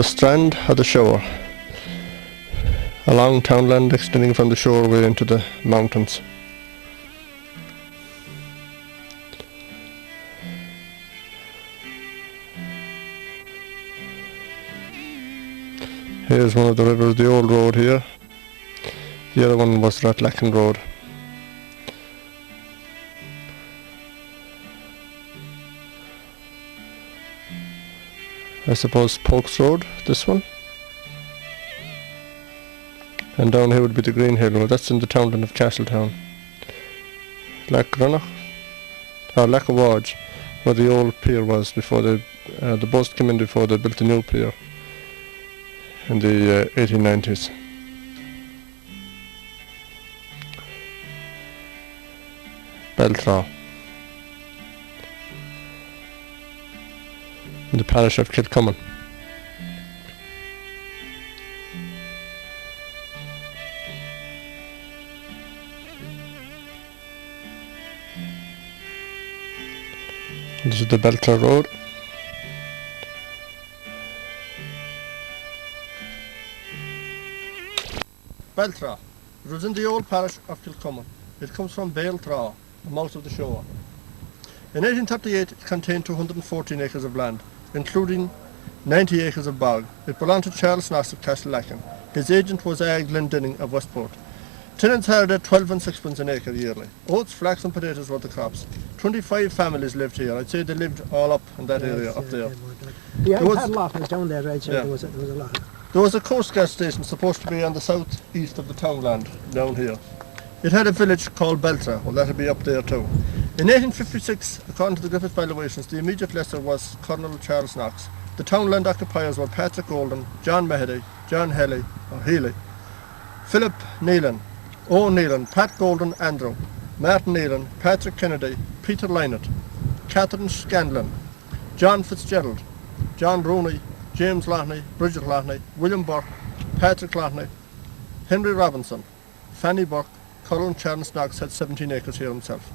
the strand or the shore. A long townland extending from the shore away into the mountains. Here's one of the rivers, the old road here. The other one was Ratlacken Road. I suppose Pokes Road, this one. And down here would be the Green Hill Road. That's in the townland of Castletown. Lacranach, or Lacawaj, where the old pier was before the boats came in before they built the new pier in the 1890s. Beltra, in the parish of Kilcummin. This is the Beltra Road. Beltra. It was in the old parish of Kilcummin. It comes from Beltra, the mouth of the shore. In 1838 it contained 214 acres of land, including 90 acres of bog. It belonged to Charles Knox of Castlelacken. His agent was Glendinning of Westport. Tenants hired at 12 and sixpence an acre yearly. Oats, flax and potatoes were the crops. 25 families lived here. I'd say they lived all up in that area up there. Yeah, we had a lot down there, right? So there was a lot. There was a coast guard station supposed to be on the south-east of the townland down here. It had a village called Beltra. Well, that'll be up there too. In 1856, according to the Griffith valuations, the immediate lesser was Colonel Charles Knox. The townland occupiers were Patrick Golden, John Mahedy, John Healy, Philip Neelan, Owen Neelan, Pat Golden, Andrew, Martin Neelan, Patrick Kennedy, Peter Lynott, Catherine Scanlon, John Fitzgerald, John Rooney, James Loughney, Bridget Loughney, William Burke, Patrick Loughney, Henry Robinson, Fanny Burke. Colonel Charles Knox had 17 acres here himself.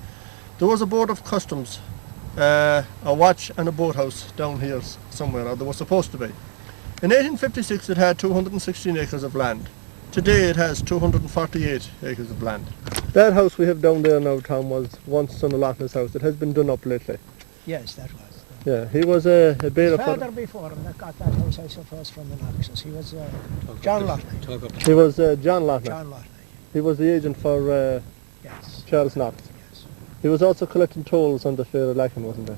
There was a board of customs, a watch and a boathouse down here somewhere, or there was supposed to be. In 1856 it had 216 acres of land. Today it has 248 acres of land. That house we have down there now, Tom, was once Son of Loughna's house. It has been done up lately. Yes, that was. Yeah, he was a bailiff. His father before him that got that house, I suppose, from the Knoxes. He was John Loughney. He was John Loughney. John Loughney. He was the agent for yes. Charles Knox. Yes. He was also collecting tolls on the Fair of Lacken, wasn't he?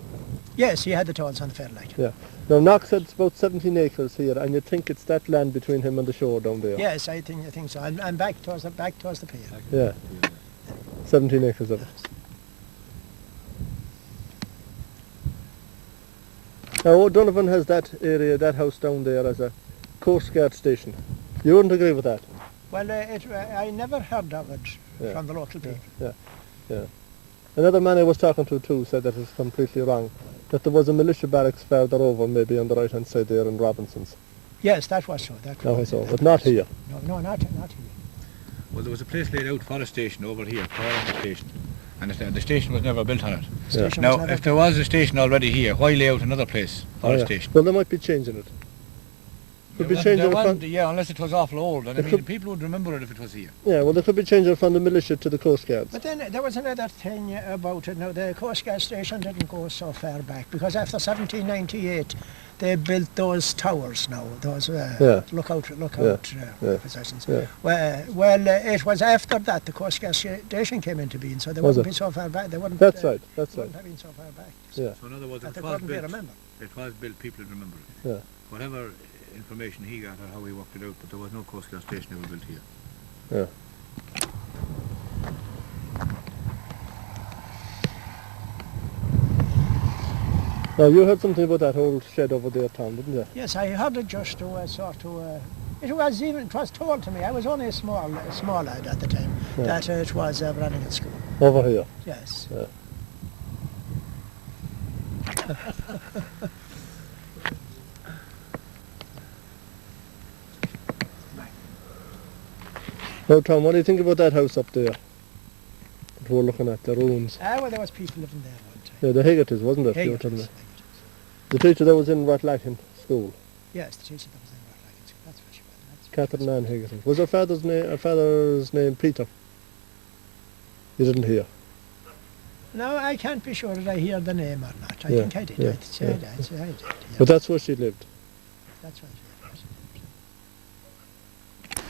Yes, he had the tolls on the Fair of Lacken. Yeah. Now Knox had about 17 acres here, and you think it's that land between him and the shore down there? Yes, I think so. And back towards the pier. Yeah. 17 acres of it. Now O'Donovan has that area, that house down there, as a Coast Guard station. You wouldn't agree with that? Well, I never heard of it from the local people. Yeah. Another man I was talking to too said that it's completely wrong. That there was a militia barracks further over, maybe on the right hand side there in Robinson's. Yes, that was so. But not here. No, not here. Well, there was a place laid out for a station over here, for a station. And the station was never built on it. Now, if there was a station already here, why lay out another place for a station? Well, they might be changing it. Could be changing it from... Yeah, unless it was awful old. And I mean, people would remember it if it was here. Yeah, well, they could be changing it from the militia to the Coast Guards. But then there was another thing about it. Now, the Coast Guard station didn't go so far back, because after 1798, they built those towers now, those lookout positions. Yeah. Well, it was after that the Coast Guard station came into being, so they wouldn't be so far back. They wouldn't. That's right. Wouldn't have been so far back. Yeah. So in other words, it was built. It was built. People would remember it. Yeah. Whatever information he got or how he worked it out, but there was no Coast Guard station ever built here. Yeah. Now, you heard something about that old shed over there, Tom, didn't you? Yes, I heard it just it was told to me, I was only a small lad at the time, that it was running at school. Over here? Yes. Yeah. Now, Tom, what do you think about that house up there that we're looking at, the ruins? Well, there was people living there one time. Yeah, the Haggertys, wasn't it? You were telling me. The teacher that was in Ratlacken School. Yes, the teacher that was in our like, that's what she was. Catherine Ann Higginson. Was her father's name Peter? You didn't hear? No, I can't be sure that I hear the name or not. I think I did. Yeah, I'd say I did. Yes. But that's where she lived. That's right. Yes.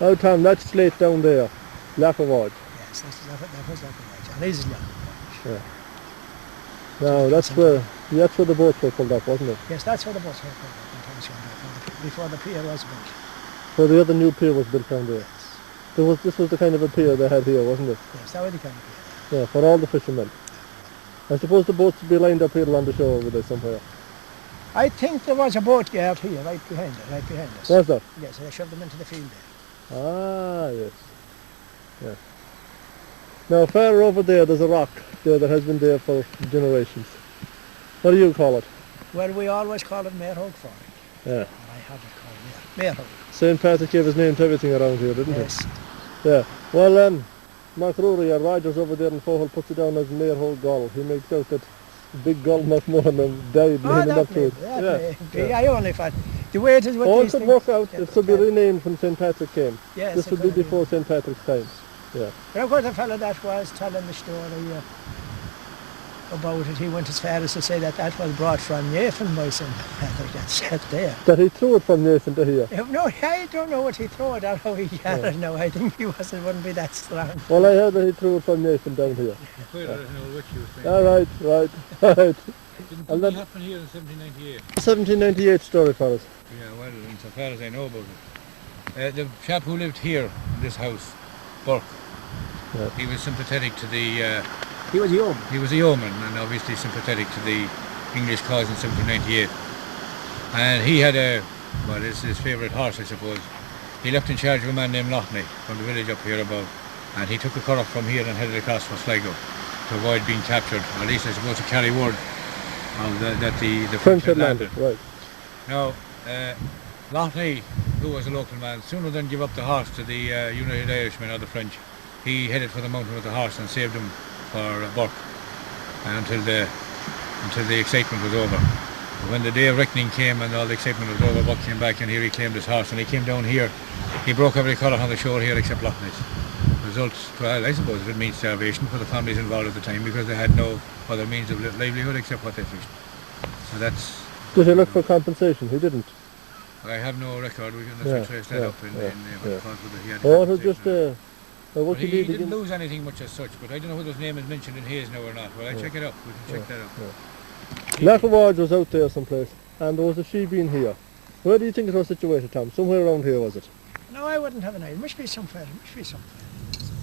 Oh, Tom, that's slate down there. Lafavage. Yes, that was like a and he's young. Yeah. No, that's where the boats were pulled up, wasn't it? Yes, that's where the boats were pulled up before the pier was built. Where the other new pier was built down there. This was the kind of a pier they had here, wasn't it? Yes, that was the kind of pier. Yeah, for all the fishermen. I suppose the boats would be lined up here along the shore over there somewhere. I think there was a boat yard here, right behind us. Was there? Yes, they shoved them into the field there. Ah, yes. Yeah. Now, far over there, there's a rock there that has been there for generations. What do you call it? Well, we always call it Marehogue Fork. Yeah. And I have it called Marehogue. St. Patrick gave his name to everything around here, didn't he? Yes. Yeah. Well, Mark Rory, Rogers over there in Fohol puts it down as Marehogue Gull. He makes out that big gull not more than died living up to it. Yeah. I only thought the way it is with all these could things. work out. It should be renamed when St. Patrick came. Yes, this would be before St. Patrick's time. Yeah. But of course the fellow that was telling the story about it, he went as far as to say that was brought from Nathan by St. Patrick, that's set there. That he threw it from Nathan to here? No, I don't know what he threw it or how he got it. No, I think wouldn't be that strong. Well, I heard that he threw it from Nathan down here. All right. Didn't that happen here in 1798? 1798 story for us. Yeah, well, insofar as I know about it. The chap who lived here in this house, Burke, he was sympathetic to the... he was a yeoman. He was a yeoman and obviously sympathetic to the English cause in 1798. And he had his favourite horse, I suppose. He left in charge of a man named Loughney from the village up here above. And he took a curragh from here and headed across for Sligo to avoid being captured, or at least I suppose to carry word of that the French had landed. Right. Now, Loughney, who was a local man, sooner than give up the horse to the United Irishmen or the French, he headed for the mountain with the horse and saved him for Burke until the excitement was over. When the day of reckoning came and all the excitement was over, Burke came back and here he claimed his horse, and he came down here. He broke every curragh on the shore here except Loughney's. Result, well, I suppose it means starvation for the families involved at the time because they had no other means of livelihood except what they fished. So that's... Did he look for compensation? He didn't. I have no record. We can trace that up in what he had. Oh, it was just he didn't lose anything much as such, but I don't know whether his name is mentioned in his now or not. Well, I check it up. We can check that up. Lafavage was out there someplace, and there was a she-bean here. Where do you think it was situated, Tom? Somewhere around here, was it? No, I wouldn't have an idea. It must be somewhere.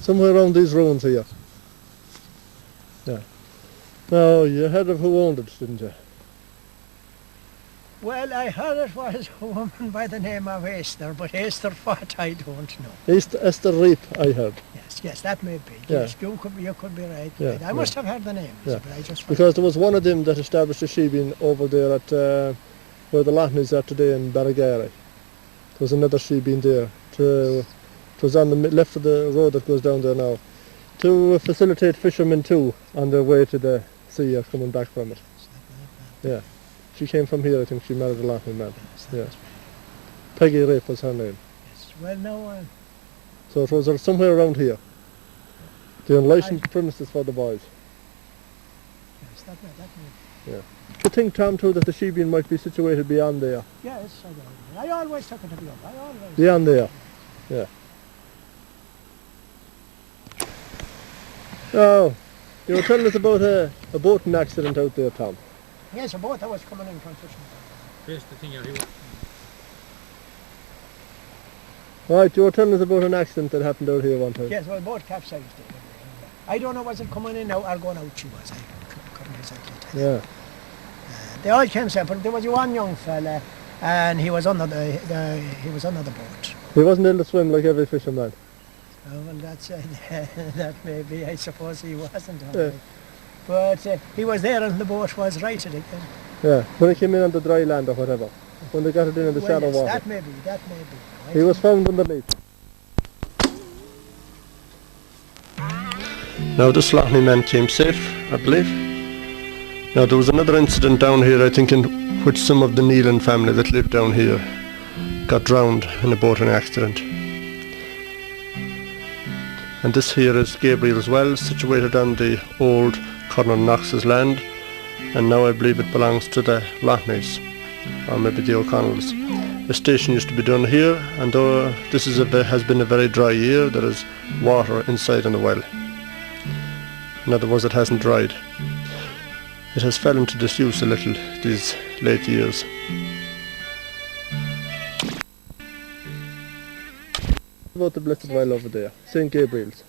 Somewhere around these ruins here. Yeah. Now, you heard of who owned it, didn't you? Well, I heard it was a woman by the name of Esther, but Esther what, I don't know. Esther Reap, I heard. Yes, that may be. Yeah. Yes, you could be right. Yeah, right. I must have heard the name, yeah. but I just... Because there was one of them that established a she-bean over there at where the Loughney's are today in Barragary. There was another she-bean there. It was on the left of the road that goes down there now, to facilitate fishermen too on their way to the sea or coming back from it. Yeah. She came from here, I think she married a Loughney man. Yeah. Peggy Rape was her name. Yes. Well, no, so it was somewhere around here. The unlicensed premises for the boys. Yes, that may. Yeah. You think, Tom, too, that the she-bean might be situated beyond there? Yes, I always took it to be up. Beyond there, yeah. Oh, you were telling us about a boating accident out there, Tom. Yes, a boat that was coming in from fishing. Here's the thing here. Right, you were telling us about an accident that happened out here one time. Yes, well, boat capsized. I don't know was it coming in now or going out. She was. I couldn't exactly tell. Yeah. They all came separate. There was one young fella, and he was under the boat. He wasn't able to swim like every fisherman. Oh, well, that's that may be. I suppose he wasn't. Yeah. But he was there, and the boat was righted again. Yeah, when he came in on the dry land or whatever. When they got it in the shallow water. That may be. He was found underneath. Now this Loughney man came safe, I believe. Now there was another incident down here, I think, in which some of the Neelan family that lived down here got drowned in a boating accident. And this here is Gabriel's Well, situated on the old Colonel Knox's land, and now I believe it belongs to the Lochneys, or maybe the O'Connells. A station used to be done here, and though this is has been a very dry year, there is water inside in the well. In other words, it hasn't dried. It has fell into disuse a little these late years. What about the Blessed Well over there, St. Gabriel's?